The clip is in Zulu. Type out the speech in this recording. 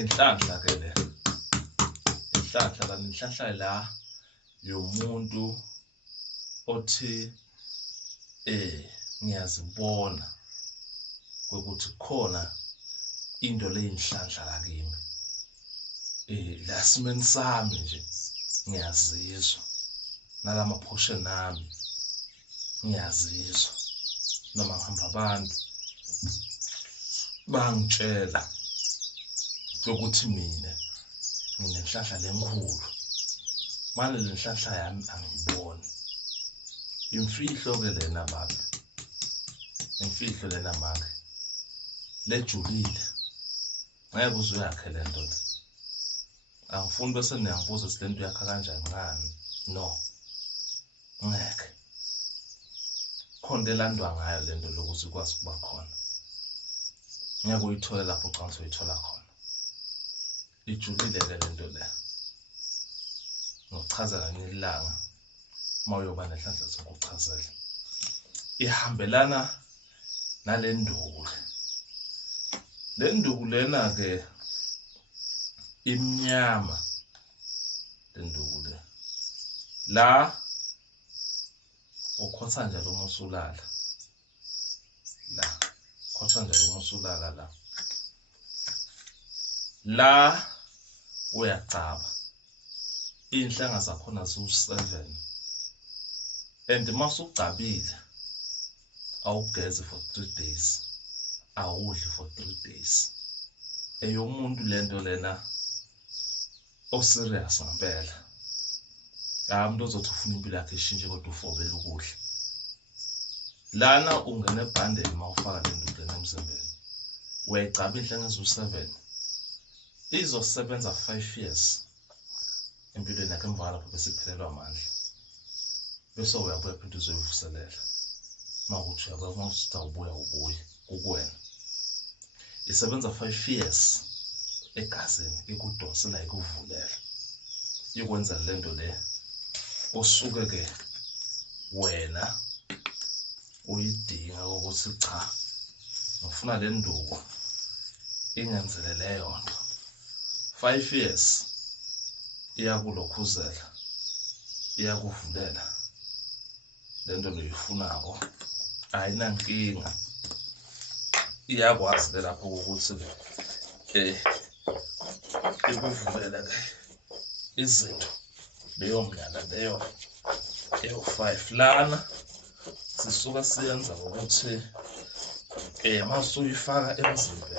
inhlanhla ke le inhlanhla kanti inhlanhla la yomuntu othi ngiyazibona ukuthi khona into leyinhlanhla la kimi la simeni sami nje ngiyazizwa nalama portion nami ngiyazizwa noma ngihamba abantu bangitshela ukuthi mina nginenhlanhla lenkulu manje lenhlanhla yami angiyiboni imfihlo ke lena baba imfihlo lena manje lejulile ngeke uze uyakhe lento le angifuni bese niyangibuza ukuthi lento yakha kanjani ngani no ngeke khona elandwa ngayo lento lokuthi ikwazi ukuba khona ngeke uyithole lapho ucansi uyithola khona ijulile ke lento le ngokuchaza kanye ilanga mawuyoba nenhlanhla zokuchazela ihambelana nalenduku lenduku lena ke imnyama lenduku le la ukhotha njalo umusulala la khotha njalo umusulala la uyacaba inhlanga zakhona zu7 and masucabile awugeze for 3 days awudli for 3 days eyomuntu lento lena oserious ngempela umuntu ozothi ufuna impilo yakhe ishintshe kodwa ufobela ukudla lana ungena ebhandeni mawufaka lento lena emzimbeni uyayicaba inhlanga ezu7 izosebenza 5 years empilweni yakhe emva lapho bese iphelelwa amandla bese uyabuya phinde uzoyivuselela mawukuthi uyabuya mawusuthi ubuya kukwena isebenza 5 years egazini ikudonsela ikuvulela ikwenza lento le osuke ke wena uyidinga ukuthi cha ngifuna le nduku ingenzelele yonke 5 years iyakulokhuzela iyakuvulela lento loyifunako ayinankinga iyakwazi lapho ukuthi ikuvulela ke izinto leyo mnyala leyo eyo5 lana sisuka siyenza ukuthi masuyifaka emzimbeni